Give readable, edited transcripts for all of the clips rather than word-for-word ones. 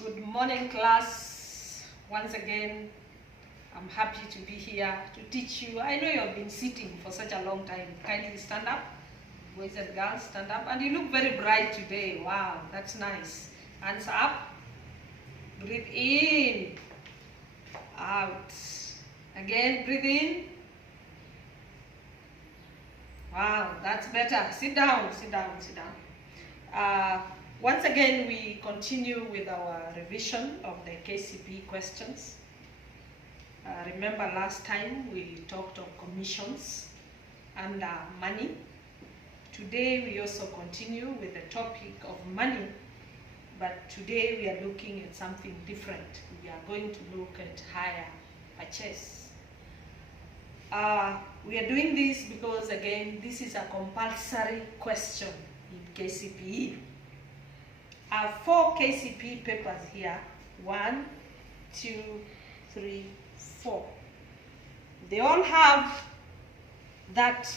Good morning, class. Once again, I'm happy to be here to teach you. I know you have been sitting for such a long time. Kindly stand up. Boys and girls, stand up. And you look very bright today. Wow, that's nice. Hands up. Breathe in. Out. Again, breathe in. Wow, that's better. Sit down, sit down, sit down. Once again, we continue with our revision of the Kcpe questions. Remember last time we talked of commissions and money. Today we also continue with the topic of money, but today we are looking at something different. We are going to look at hire purchase. We are doing this because, again, this is a compulsory question in Kcpe. I have 4 Kcpe papers here. 1, 2, 3, 4. They all have that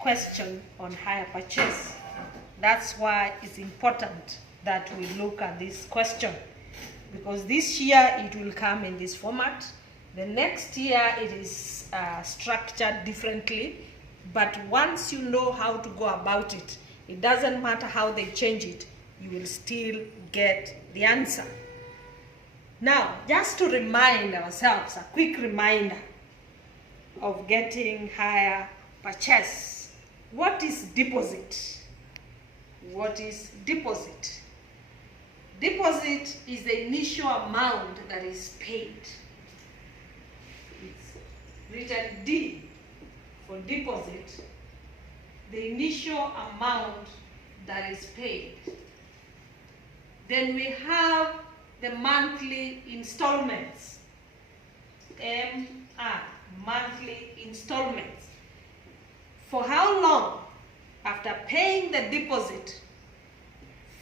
question on hire purchase. That's why it's important that we look at this question, because this year it will come in this format. The next year it is structured differently, but once you know how to go about it, it doesn't matter how they change it, you will still get the answer. Now, just to remind ourselves, a quick reminder of getting hire purchase. What is deposit? What is deposit? Deposit is the initial amount that is paid. It's written D for deposit, the initial amount that is paid. Then we have the monthly installments, MR, monthly installments. For how long after paying the deposit?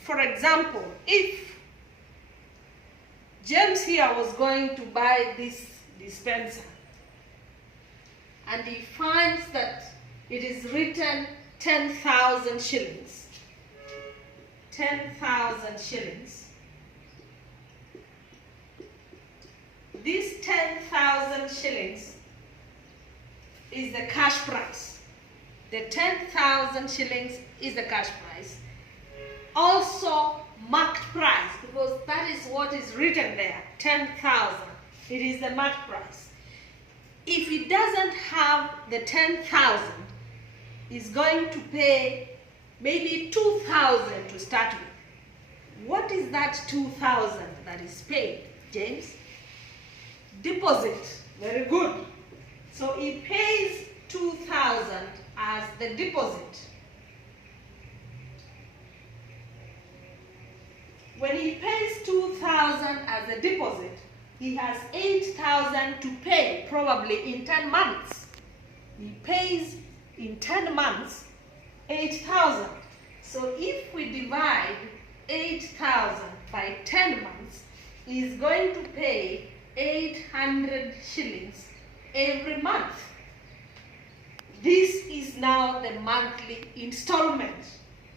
For example, if James here was going to buy this dispenser and he finds that it is written 10,000 shillings. 10,000 shillings. This 10,000 shillings is the cash price. The 10,000 shillings is the cash price. Also marked price, because that is what is written there, 10,000. It is the marked price. If it doesn't have the 10,000, it's going to pay maybe 2,000 to start with. What is that 2,000 that is paid, James? Deposit. Very good. So he pays 2,000 as the deposit. When he pays 2,000 as a deposit, he has 8,000 to pay, probably in 10 months. He pays in 10 months 8,000. So if we divide 8,000 by 10 months, he is going to pay 800 shillings every month. This is now the monthly installment.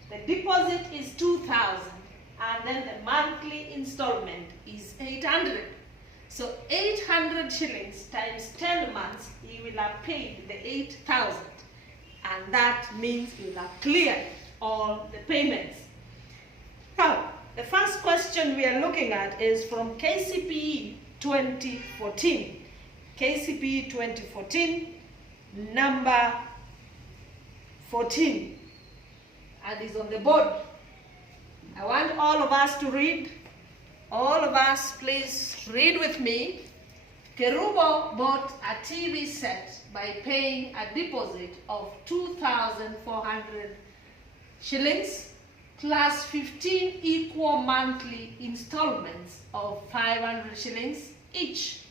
The deposit is 2,000 and then the monthly installment is 800. So 800 shillings times 10 months, he will have paid the 8,000. And that means you will have cleared all the payments. Now, the first question we are looking at is from Kcpe 2014. Kcpe 2014, number 14. And it's on the board. I want all of us to read. All of us, please read with me. Kerubo bought a TV set by paying a deposit of 2,400 shillings plus 15 equal monthly installments of 500 shillings each.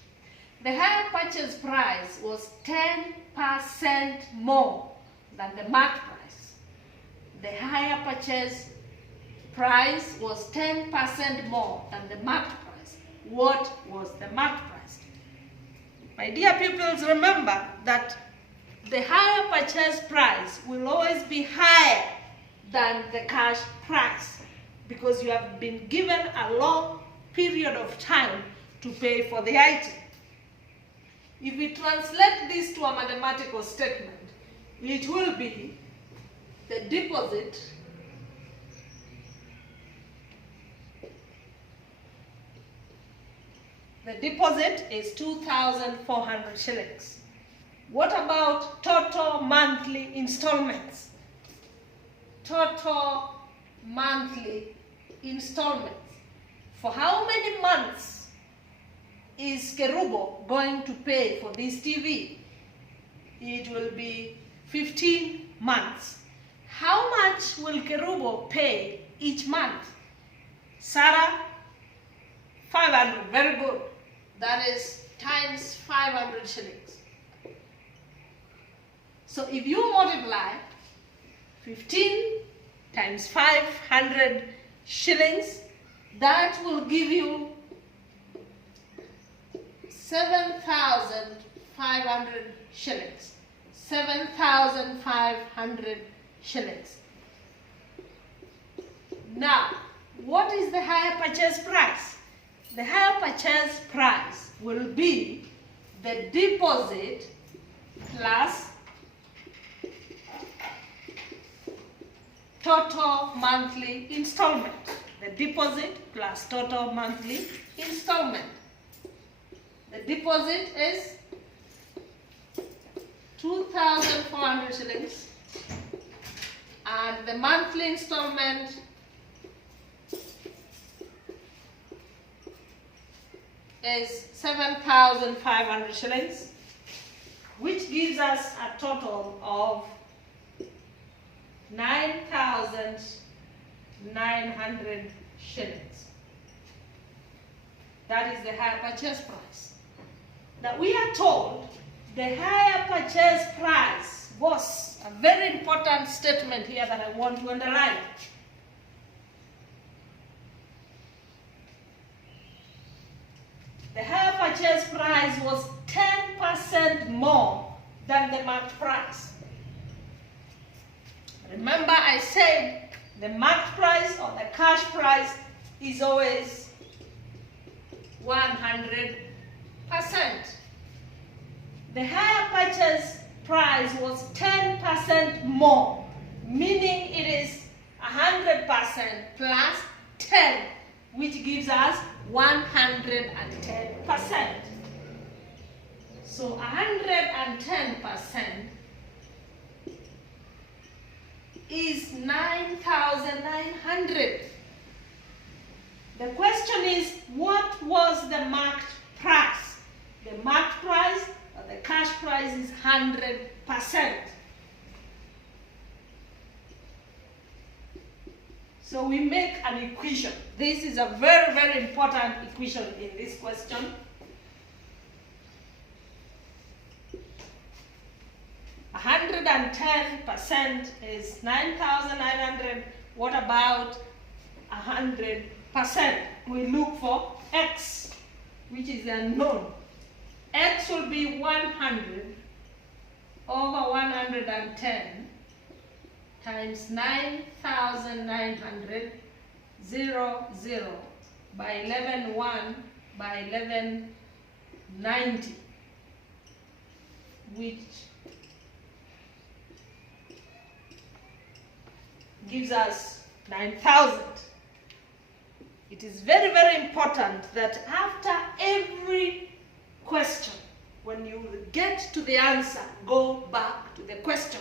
The hire purchase price was 10% more than the marked price. The hire purchase price was 10% more than the marked price. What was the marked price? My dear pupils, remember that the hire purchase price will always be higher than the cash price, because you have been given a long period of time to pay for the item. If we translate this to a mathematical statement, it will be the deposit is 2,400 shillings. What about total monthly installments? Total monthly installments. For how many months is Kerubo going to pay for this TV? It will be 15 months. How much will Kerubo pay each month? Sarah, 500. Very good. That is times 500 shillings. So if you multiply 15 times 500 shillings, that will give you 7,500 shillings. 7,500 shillings. Now, what is the hire purchase price? The hire purchase price will be the deposit plus total monthly installment. The deposit plus total monthly installment. The deposit is 2,400 shillings and the monthly installment is 7,500 shillings, which gives us a total of 9,900 shillings. That is the hire purchase price. Now we are told the hire purchase price was a very important statement here that I want to underline. The hire purchase price was 10% more than the marked price. Remember I said the marked price or the cash price is always 100%. The hire purchase price was 10% more, meaning it is 100% plus 10, which gives us 110%. So 110% is 9,900. The question is, what was the marked price? The marked price or the cash price is 100%. So we make an equation. This is a very, very important equation in this question. A 110% is 9,900. What about 100%? We look for x, which is unknown. X will be 100 over 110 times 9,900, 0, 0, by 11,1 by 1190, which gives us 9,000. It is very, very important that after every question, when you get to the answer, go back to the question.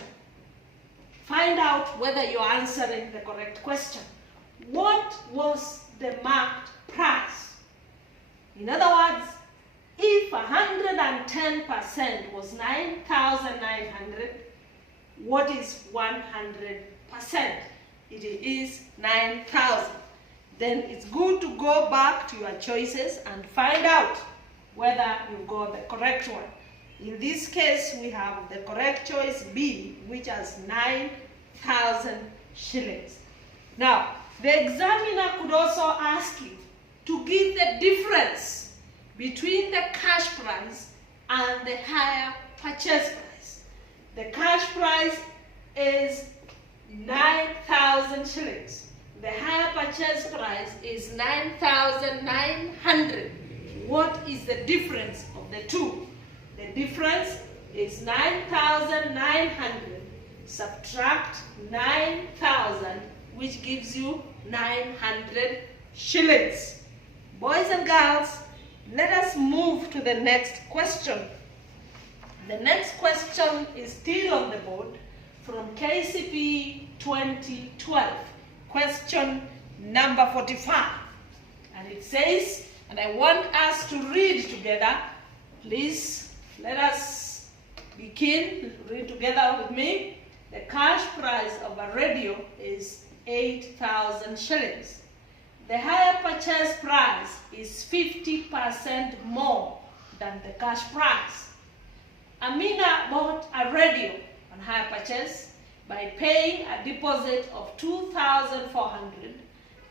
Find out whether you're answering the correct question. What was the marked price? In other words, if 110% was 9,900, what is 100%? It is 9,000. Then it's good to go back to your choices and find out whether you got the correct one. In this case, we have the correct choice B, which has 9,000 shillings. Now, the examiner could also ask you to give the difference between the cash price and the hire purchase price. The cash price is 9,000 shillings. The higher purchase price is 9,900. What is the difference of the two? The difference is 9,900. Subtract 9,000, which gives you 900 shillings. Boys and girls, let us move to the next question. The next question is still on the board from Kcpe 2012. Question number 45. And it says, and I want us to read together. Please, let us begin. Read together with me. The cash price of a radio is 8,000 shillings. The higher purchase price is 50% more than the cash price. Amina bought a radio on higher purchase by paying a deposit of 2,400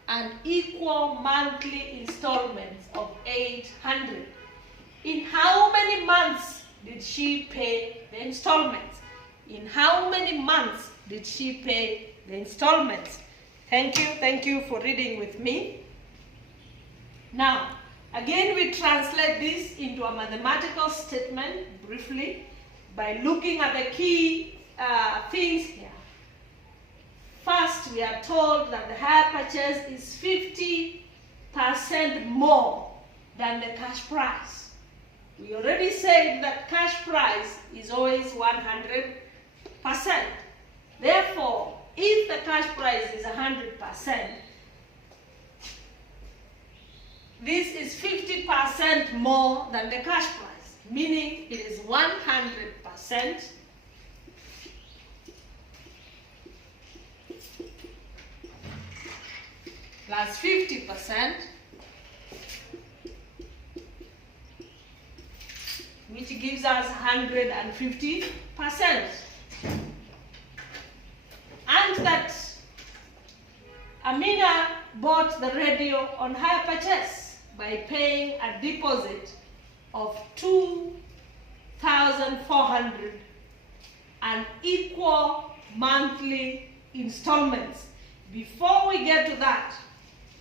and equal monthly installments of 800. In how many months did she pay the installments? In how many months did she pay the installments? Thank you for reading with me. Now, again we translate this into a mathematical statement briefly by looking at the key things here. First, we are told that the higher purchase is 50% more than the cash price. We already said that cash price is always 100%. Therefore, if the cash price is 100%, this is 50% more than the cash price, meaning it is 100% plus 50%, which gives us 150%. And that Amina bought the radio on hire purchase by paying a deposit of 2,400 and equal monthly installments. Before we get to that,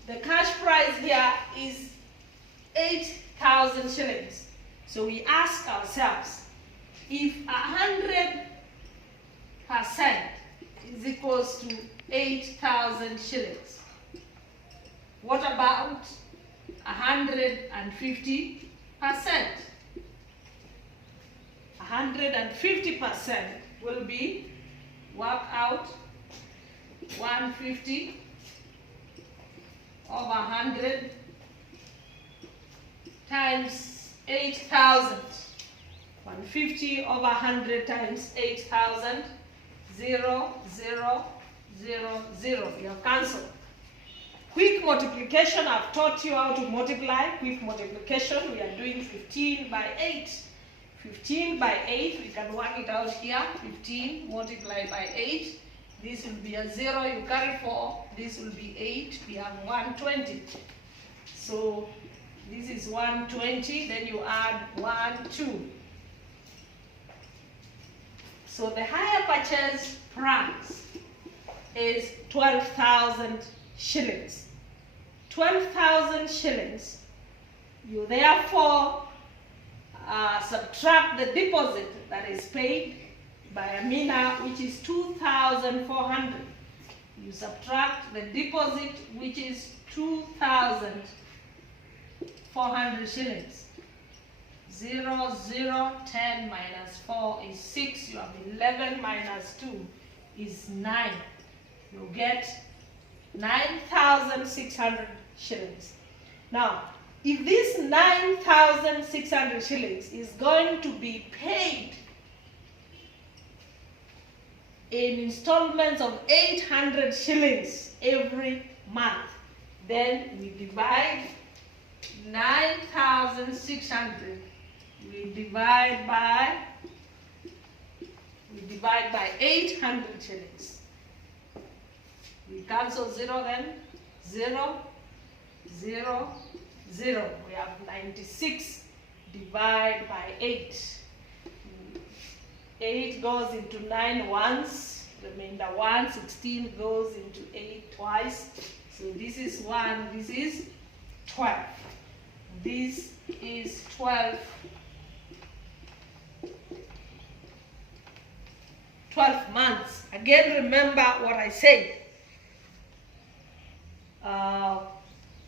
the cash price here is 8,000 shillings. So we ask ourselves, if 100% is equals to 8,000 shillings, what about 150%? 150% will be, work out 150 over 100 times 8,000. 150 over 100 times 8,000. 0, 0, 0, 0. You have cancelled. Quick multiplication, I've taught you how to multiply. Quick multiplication, we are doing 15 by 8. 15 by 8, we can work it out here. 15 multiplied by 8. This will be a 0, you carry 4. This will be 8, we have 120. So this is 120, then you add 1, 2. So the higher purchase price is 12,000 shillings. 12,000 shillings. You therefore subtract the deposit that is paid by Amina, which is 2,400. You subtract the deposit, which is 2,400 shillings. 0, 0, 10 minus 4 is 6. You have 11 minus 2 is 9. You get 9,600 shillings. Now, if this 9,600 shillings is going to be paid in installments of 800 shillings every month, then we divide 9,600. We divide by 800 shillings. We cancel 0 then. 0, 0, 0. We have 96 divided by 8. 8 goes into 9 once. remainder 1, 16 goes into 8 twice. So this is 1, this is 12. This is 12. 12 months. Again, remember what I said.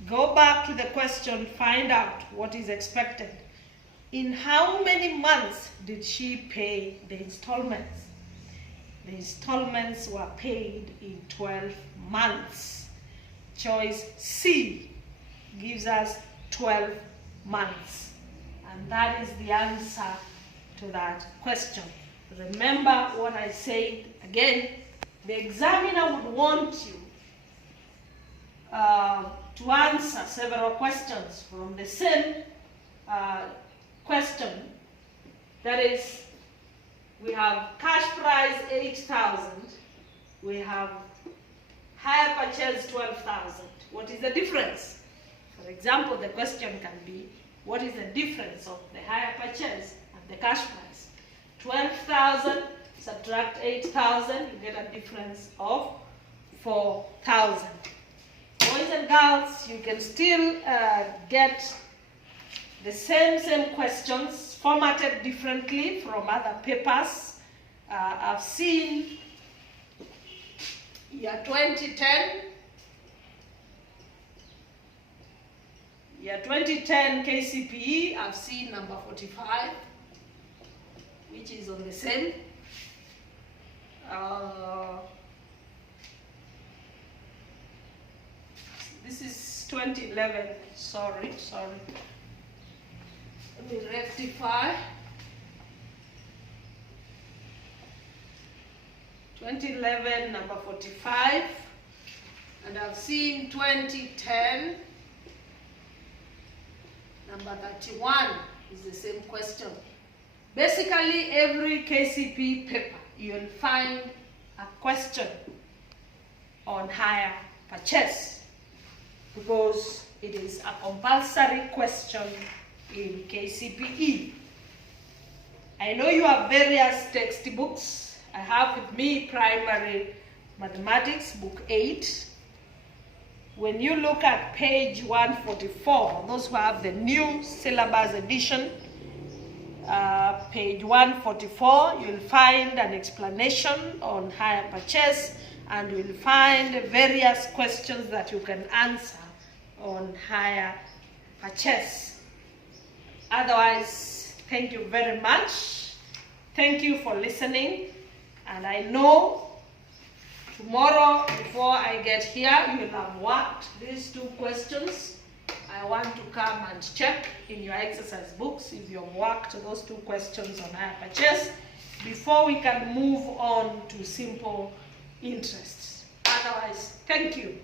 Go back to the question, find out what is expected. In how many months did she pay the installments? The installments were paid in 12 months. Choice C gives us 12 months. And that is the answer to that question. Remember what I said again. The examiner would want you to answer several questions from the same question. That is, we have cash price 8,000. We have hire purchase 12,000. What is the difference? For example, the question can be, what is the difference of the hire purchase and the cash price? 12,000 subtract 8,000, you get a difference of 4,000. Boys and girls, you can still get the same questions formatted differently from other papers. I've seen year 2010, year 2010 Kcpe, I've seen number 45, which is on the same. This is 2011, sorry. Let me rectify. 2011, number 45. And I've seen 2010, number 31 is the same question. Basically, every Kcpe paper, you'll find a question on hire purchase, because it is a compulsory question in Kcpe. I know you have various textbooks. I have with me Primary Mathematics, Book 8. When you look at page 144, those who have the new syllabus edition, page 144, you'll find an explanation on hire purchase, and you'll find various questions that you can answer on hire purchase. Otherwise, thank you very much. Thank you for listening. And I know tomorrow, before I get here, you will have worked these two questions. I want to come and check in your exercise books if you have worked those two questions on hire purchase before we can move on to simple interests. Otherwise, thank you.